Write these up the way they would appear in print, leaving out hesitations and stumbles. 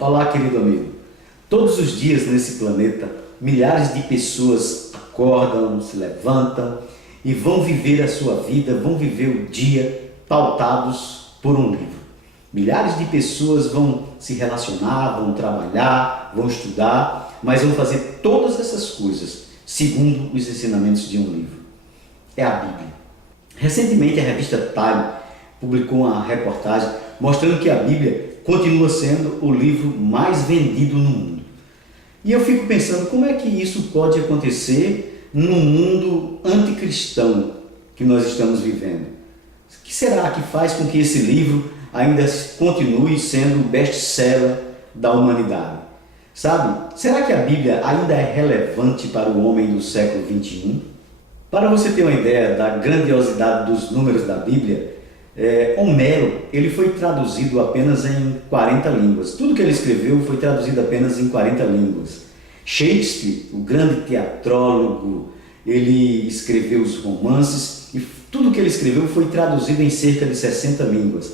Olá, querido amigo. Todos os dias nesse planeta, milhares de pessoas acordam, se levantam e vão viver a sua vida, vão viver o dia pautados por um livro. Milhares de pessoas vão se relacionar, vão trabalhar, vão estudar, mas vão fazer todas essas coisas segundo os ensinamentos de um livro. É a Bíblia. Recentemente a revista Time publicou uma reportagem mostrando que a Bíblia continua sendo o livro mais vendido no mundo. E eu fico pensando, como é que isso pode acontecer no mundo anticristão que nós estamos vivendo? O que será que faz com que esse livro ainda continue sendo o best-seller da humanidade? Sabe, será que a Bíblia ainda é relevante para o homem do século XXI? Para você ter uma ideia da grandiosidade dos números da Bíblia, Homero, ele foi traduzido apenas em 40 línguas. Tudo que ele escreveu foi traduzido apenas em 40 línguas. Shakespeare, o grande teatrólogo, ele escreveu os romances e tudo que ele escreveu foi traduzido em cerca de 60 línguas.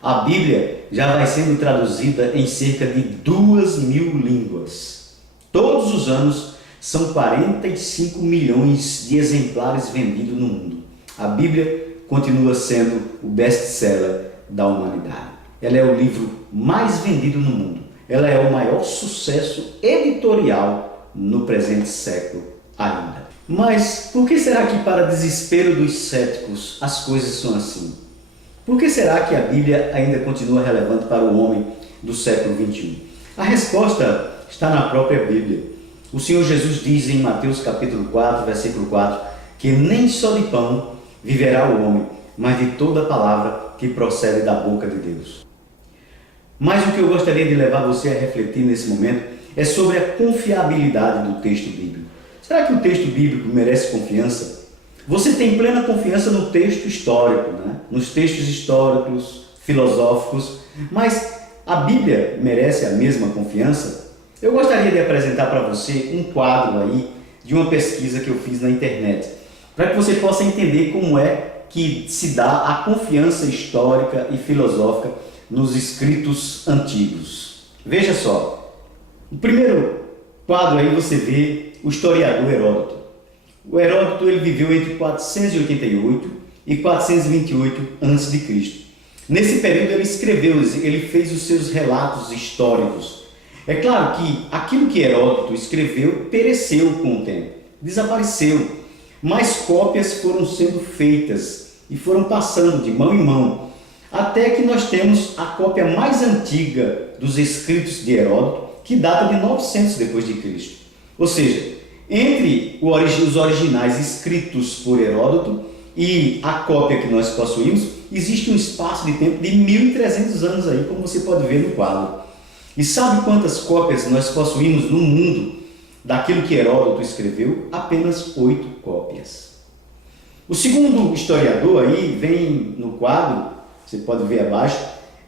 A Bíblia já vai sendo traduzida em cerca de 2.000 línguas. Todos os anos são 45 milhões de exemplares vendidos no mundo. A Bíblia continua sendo o best-seller da humanidade. Ela é o livro mais vendido no mundo. Ela é o maior sucesso editorial no presente século ainda. Mas por que será que, para desespero dos céticos, as coisas são assim? Por que será que a Bíblia ainda continua relevante para o homem do século XXI? A resposta está na própria Bíblia. O Senhor Jesus diz em Mateus capítulo 4, versículo 4, que nem só de pão viverá o homem, mas de toda palavra que procede da boca de Deus. Mas o que eu gostaria de levar você a refletir nesse momento é sobre a confiabilidade do texto bíblico. Será que o texto bíblico merece confiança? Você tem plena confiança no texto histórico, nos textos históricos, filosóficos, mas a Bíblia merece a mesma confiança? Eu gostaria de apresentar para você um quadro aí de uma pesquisa que eu fiz na internet, para que você possa entender como é que se dá a confiança histórica e filosófica nos escritos antigos. Veja só, no primeiro quadro aí você vê o historiador Heródoto. O Heródoto ele viveu entre 488 e 428 a.C. Nesse período ele escreveu, ele fez os seus relatos históricos. É claro que aquilo que Heródoto escreveu pereceu com o tempo, desapareceu. Mais cópias foram sendo feitas e foram passando de mão em mão, até que nós temos a cópia mais antiga dos escritos de Heródoto, que data de 900 depois de Cristo. Ou seja, entre os originais escritos por Heródoto e a cópia que nós possuímos, existe um espaço de tempo de 1.300 anos aí, como você pode ver no quadro. E sabe quantas cópias nós possuímos no mundo daquilo que Heródoto escreveu? Apenas 8 cópias. O segundo historiador aí vem no quadro, você pode ver abaixo,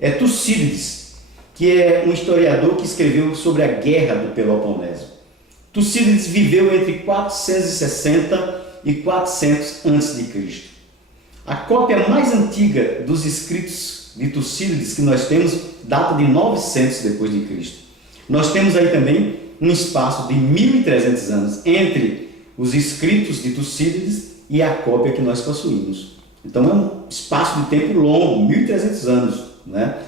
é Tucídides, que é um historiador que escreveu sobre a Guerra do Peloponeso. Tucídides viveu entre 460 e 400 a.C. A cópia mais antiga dos escritos de Tucídides que nós temos data de 900 depois de Cristo. Nós temos aí também um espaço de 1.300 anos entre os escritos de Tucídides e a cópia que nós possuímos. Então é um espaço de tempo longo, 1.300 anos,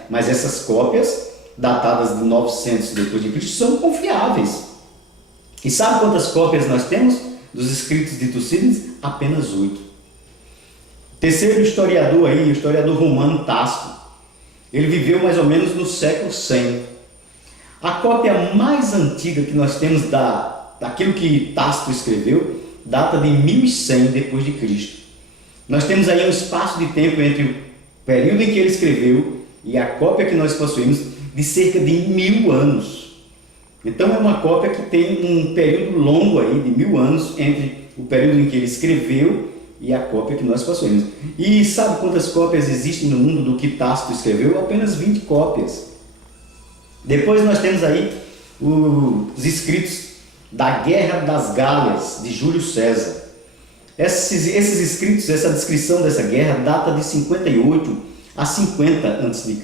Mas essas cópias, datadas de 900 depois de Cristo, são confiáveis. E sabe quantas cópias nós temos dos escritos de Tucídides? Apenas 8. Terceiro historiador aí, o historiador romano Tácito. Ele viveu mais ou menos no século 100. A cópia mais antiga que nós temos daquilo que Tácito escreveu data de 1100 depois de Cristo. Nós temos aí um espaço de tempo entre o período em que ele escreveu e a cópia que nós possuímos de cerca de 1000 anos. Então é uma cópia que tem um período longo aí de 1000 anos entre o período em que ele escreveu e a cópia que nós possuímos. E sabe quantas cópias existem no mundo do que Tácito escreveu? Apenas 20 cópias. Depois nós temos aí os escritos da Guerra das Gálias, de Júlio César. Esses escritos, essa descrição dessa guerra data de 58 a 50 a.C.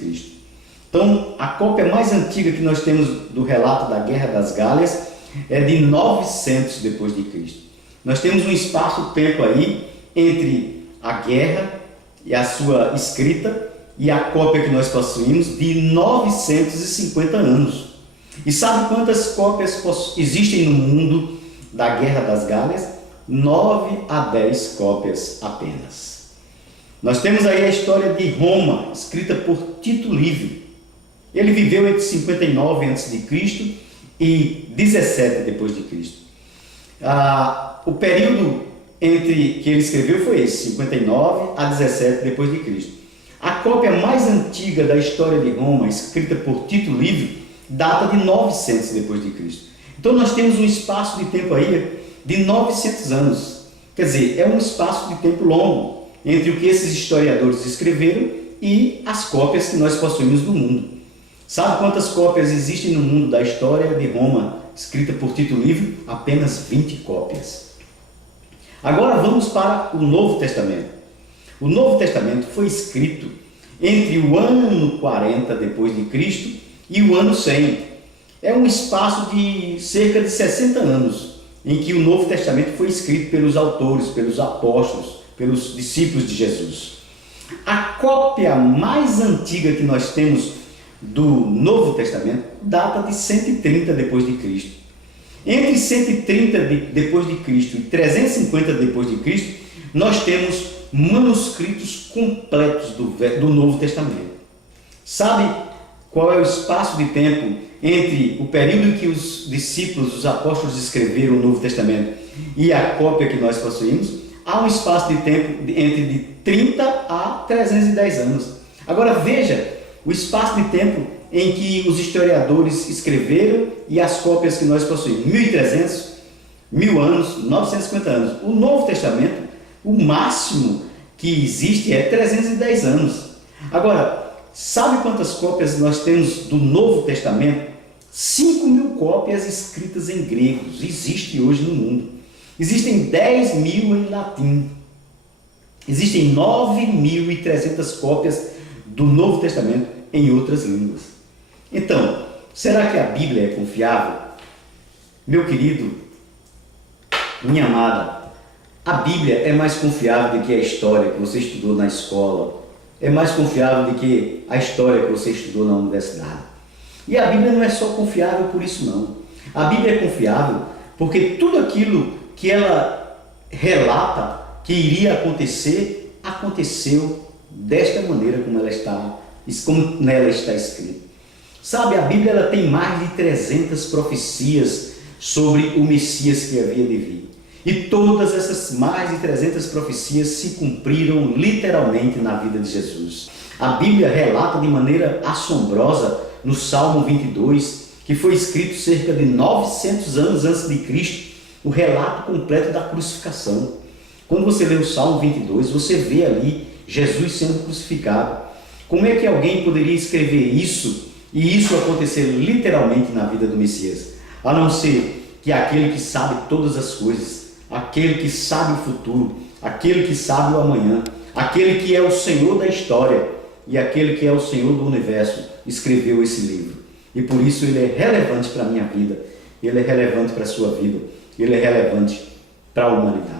Então, a cópia mais antiga que nós temos do relato da Guerra das Gálias é de 900 depois de Cristo. Nós temos um espaço-tempo aí entre a guerra e a sua escrita e a cópia que nós possuímos de 950 anos. E sabe quantas cópias existem no mundo da Guerra das Gálias? 9 a 10 cópias apenas. Nós temos aí a história de Roma, escrita por Tito Livio. Ele viveu entre 59 a.C. e 17 depois de Cristo. O período entre que ele escreveu foi esse, 59 a 17 depois de Cristo. A cópia mais antiga da história de Roma, escrita por Tito Livio, data de 900 depois de Cristo. Então nós temos um espaço de tempo aí de 900 anos. Quer dizer, é um espaço de tempo longo entre o que esses historiadores escreveram e as cópias que nós possuímos no mundo. Sabe quantas cópias existem no mundo da história de Roma, escrita por Tito Livio? Apenas 20 cópias. Agora vamos para o Novo Testamento. O Novo Testamento foi escrito entre o ano 40 depois de Cristo e o ano 100. É um espaço de cerca de 60 anos em que o Novo Testamento foi escrito pelos autores, pelos apóstolos, pelos discípulos de Jesus. A cópia mais antiga que nós temos do Novo Testamento data de 130 depois de Cristo. Entre 130 depois de Cristo e 350 depois de Cristo, nós temos manuscritos completos do Novo Testamento. Sabe qual é o espaço de tempo entre o período em que os discípulos, os apóstolos escreveram o Novo Testamento e a cópia que nós possuímos? Há um espaço de tempo entre de 30 a 310 anos. Agora veja o espaço de tempo em que os historiadores escreveram e as cópias que nós possuímos. 1300, 1000 anos, 950 anos. O Novo Testamento, o máximo que existe é 310 anos. Agora, sabe quantas cópias nós temos do Novo Testamento? 5.000 cópias escritas em grego. Existe hoje no mundo. Existem 10.000 em latim. Existem 9.300 cópias do Novo Testamento em outras línguas. Então, será que a Bíblia é confiável? Meu querido, minha amada, a Bíblia é mais confiável do que a história que você estudou na escola, é mais confiável do que a história que você estudou na universidade. E a Bíblia não é só confiável por isso não. A Bíblia é confiável porque tudo aquilo que ela relata que iria acontecer, aconteceu desta maneira como nela está escrito. Sabe, a Bíblia ela tem mais de 300 profecias sobre o Messias que havia de vir. E todas essas mais de 300 profecias se cumpriram literalmente na vida de Jesus. A Bíblia relata de maneira assombrosa no Salmo 22, que foi escrito cerca de 900 anos antes de Cristo, o relato completo da crucificação. Quando você lê o Salmo 22, você vê ali Jesus sendo crucificado. Como é que alguém poderia escrever isso e isso acontecer literalmente na vida do Messias? A não ser que aquele que sabe todas as coisas, aquele que sabe o futuro, aquele que sabe o amanhã, aquele que é o Senhor da história e aquele que é o Senhor do universo, escreveu esse livro. E por isso ele é relevante para a minha vida, ele é relevante para a sua vida, ele é relevante para a humanidade.